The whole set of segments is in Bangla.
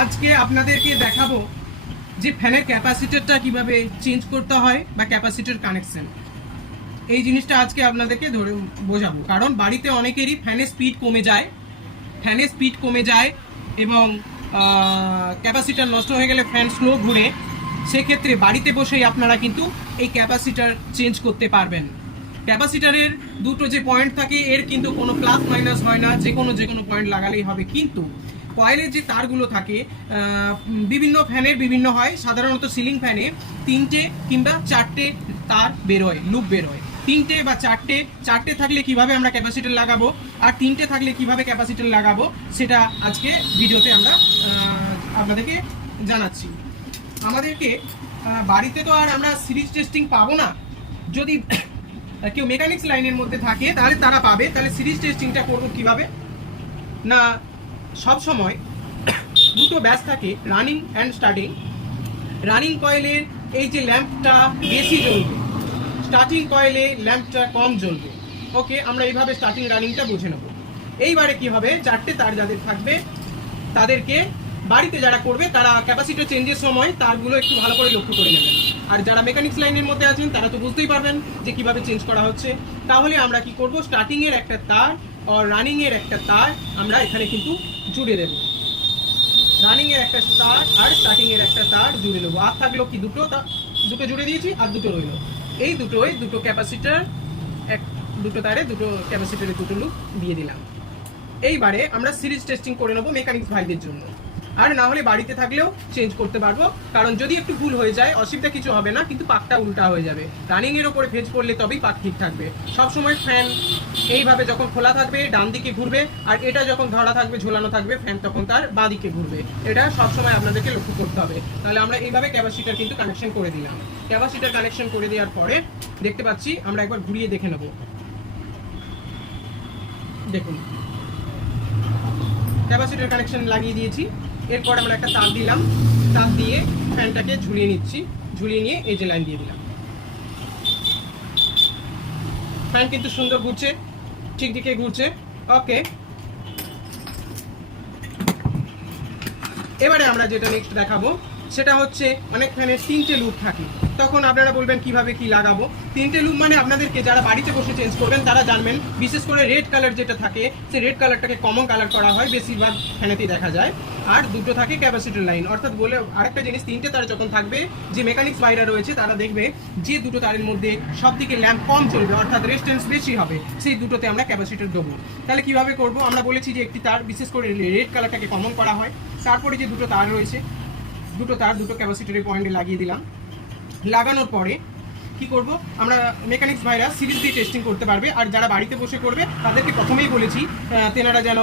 আজকে আপনাদেরকে দেখাবো যে ফ্যানের ক্যাপাসিটরটা কিভাবে চেঞ্জ করতে হয় বা ক্যাপাসিটর কানেকশন। এই জিনিসটা আজকে আপনাদেরকে ধরে বোঝাবো, কারণ বাড়িতে অনেকেরই ফ্যানের স্পিড কমে যায় এবং ক্যাপাসিটর নষ্ট হয়ে গেলে ফ্যান স্লো ঘুরে। সেক্ষেত্রে বাড়িতে বসেই আপনারা কিন্তু এই ক্যাপাসিটর চেঞ্জ করতে পারবেন। ক্যাপাসিটরের দুটো যে পয়েন্ট থাকে এর কিন্তু কোনো প্লাস মাইনাস হয় না, যে কোনো পয়েন্ট লাগালেই হবে। কিন্তু কয়েলের যে তারগুলো থাকে বিভিন্ন ফ্যানের বিভিন্ন হয়। সাধারণত সিলিং ফ্যানে 3টে কিংবা 4টে তার বেরোয়, লুপ বেরোয়। 3টে বা 4টে থাকলে কিভাবে আমরা ক্যাপাসিটর লাগাবো আর 3টে থাকলে কিভাবে ক্যাপাসিটর লাগাবো সেটা আজকে ভিডিওতে আমরা আপনাদেরকে জানাচ্ছি। আমাদেরকে বাড়িতে তো আর আমরা সিরিজ টেস্টিং পাবো না। যদি কেউ মেকানিক্স লাইনের মধ্যে থাকে তাহলে তারা পাবে। তাহলে সিরিজ টেস্টিংটা করবো কিভাবে না, সব সময় দুটো ব্যাচ থাকে, রানিং অ্যান্ড স্টার্টিং। রানিং কয়েলের এই যে ল্যাম্পটা বেশি জ্বলবে, স্টার্টিং কয়েলে ল্যাম্পটা কম জ্বলবে। ওকে, আমরা এইভাবে স্টার্টিং রানিংটা বুঝে নেব। এইবারে কি হবে, 4টে তার যাদের থাকবে তাদেরকে বাড়িতে যারা করবে তারা ক্যাপাসিটর চেঞ্জের সময় তারগুলো একটু ভালো করে লক্ষ্য করে নেবেন। আর যারা মেকানিক্স লাইনের মধ্যে আছেন তারা তো বুঝতেই পারবেন যে কিভাবে চেঞ্জ করা হচ্ছে। তাহলে আমরা কি করব, স্টার্টিং এর একটা তার আর রানিং এর একটা তার আমরা এখানে কিন্তু জুড়ে দেব। রানিং এর একটা তার আর স্টার্টিং এর একটা তার জুড়ে নেবো। আর থাকলো কি দুটো জুড়ে দিয়েছি আর দুটো রইলো। এই দুটো ক্যাপাসিটর, দুটো তারে দুটো ক্যাপাসিটরে দুটো লুপ দিয়ে দিলাম। এইবারে আমরা সিরিজ টেস্টিং করে নেবো মেকানিক্স ভাইদের জন্য। আর না হলে বাড়িতে থাকলেও চেঞ্জ করতে পারবো, কারণ যদি একটু ভুল হয়ে যায় অসুবিধা কিছু হবে না, কিন্তু পাকটা উল্টা হয়ে যাবে। রানিং এর ওপরে ভেজ পড়লে তবেই পাক ঠিক থাকবে। সবসময় ফ্যান এইভাবে যখন খোলা থাকবে ডান দিকে ঘুরবে, আর এটা যখন ধরা থাকবে ঝোলানো থাকবে ফ্যান তখন তার বাঁ দিকে ঘুরবে। এটা সবসময় আপনাদেরকে লক্ষ্য করতে হবে। তাহলে আমরা এইভাবে ক্যাপাসিটর কিন্তু কানেকশন করে দিলাম। ক্যাপাসিটর কানেকশন করে দেওয়ার পরে দেখতে পাচ্ছি, আমরা একবার ঘুরিয়ে দেখে নেব। দেখুন, ক্যাপাসিটর কানেকশন লাগিয়ে দিয়েছি। এরপর আমরা একটা তার দিলাম, তার দিয়ে ফ্যানটাকে ঝুলিয়ে নিচ্ছি। ঝুলিয়ে নিয়ে এই যে লাইন দিয়ে দিলাম। ফ্যান কিন্তু সুন্দর ঘুরছে, ঠিক দিকে ঘুরছে। ওকে, এবারে আমরা যেটা নেক্সট দেখাবো সেটা হচ্ছে, অনেক ফ্যানের 3টে লুপ থাকে। তখন আপনারা বলবেন কিভাবে কি লাগাবো। 3টে লুপ মানে আপনাদেরকে যারা বাড়িতে বসে চেঞ্জ করবেন তারা জানবেন, বিশেষ করে রেড কালার যেটা থাকে সেই রেড কালারটাকে কমন কালার করা হয়, বেশিরভাগ ফ্যানেতেই দেখা যায়। আর দুটো থাকে ক্যাপাসিটর লাইন। অর্থাৎ বলে আরেকটা জিনিস, 3টে তার যখন থাকবে, যে মেকানিক্স ভাইরা রয়েছে তারা দেখবে যে দুটো তারের মধ্যে সব দিকে ল্যাম্প কম চলবে, অর্থাৎ রেজিস্ট্যান্স বেশি হবে, সেই দুটোতে আমরা ক্যাপাসিটর দেবো। তাহলে কিভাবে করব, আমরা বলেছি যে একটি তার বিশেষ করে রেড কালারটাকে কমন করা হয়। তারপরে যে দুটো তার রয়েছে, দুটো তার দুটো ক্যাপাসিটরের পয়েন্টে লাগিয়ে দিলাম। লাগানোর পরে কি করব, আমরা মেকানিক্স ভাইরা সিরিজ দিয়ে টেস্টিং করতে পারবে। আর যারা বাড়িতে বসে করবে তাদেরকে প্রথমেই বলেছি তেনারা যেন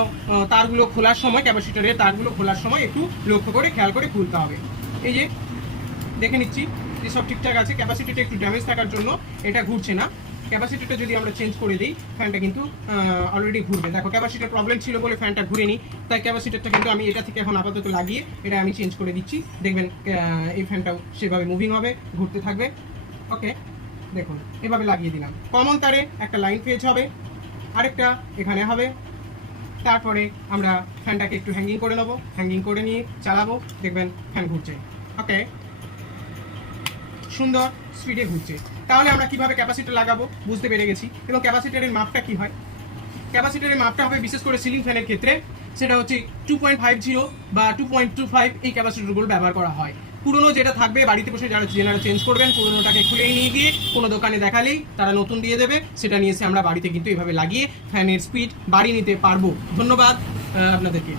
তারগুলো খোলার সময়, ক্যাপাসিটরের তারগুলো খোলার সময় একটু লক্ষ্য করে খেয়াল করে খুলতে হবে। এই যে দেখে নিচ্ছি যে সব ঠিকঠাক আছে। ক্যাপাসিটিটা একটু ড্যামেজ থাকার জন্য এটা ঘুরছে না। ক্যাপাসিটিটা যদি আমরা চেঞ্জ করে দিই ফ্যানটা কিন্তু অলরেডি ঘুরবে। দেখো, ক্যাপাসিটার প্রবলেম ছিল বলে ফ্যানটা ঘুরেনি, তাই ক্যাপাসিটারটা কিন্তু আমি এটা থেকে এখন আপাতত লাগিয়ে এটা আমি চেঞ্জ করে দিচ্ছি। দেখবেন এই ফ্যানটাও সেভাবে মুভিং হবে, ঘুরতে থাকবে। ওকে, দেখুন এভাবে লাগিয়ে দিলাম। কমন তারে একটা লাইন ফেজ হবে, আরেকটা এখানে হবে। তারপরে আমরা ফ্যানটাকে একটু হ্যাঙ্গিং করে নেবো। হ্যাঙ্গিং করে নিয়ে চালাবো, দেখবেন ফ্যান ঘুরছে। ওকে, সুন্দর স্পিডে ঘুরছে। তাহলে আমরা কিভাবে ক্যাপাসিটর লাগাবো বুঝতে পেরে গেছি। এবং ক্যাপাসিটরের মাপটা কি হয়, ক্যাপাসিটরের মাপটা হবে বিশেষ করে সিলিং ফ্যানের ক্ষেত্রে সেটা হচ্ছে 2.50 বা 2.25 এই ক্যাপাসিটরগুলো ব্যবহার করা হয়। পুরনো যেটা থাকবে বাড়িতে বসে যারা চেঞ্জ করবেন, পুরনোটাকে খুলে নিয়ে গিয়ে কোনো দোকানে দেখালেই তারা নতুন দিয়ে দেবে। সেটা নিয়ে এসে আমরা বাড়িতে কিন্তু এভাবে লাগিয়ে ফ্যানের স্পিড বাড়িয়ে নিতে পারবো। ধন্যবাদ আপনাদেরকে।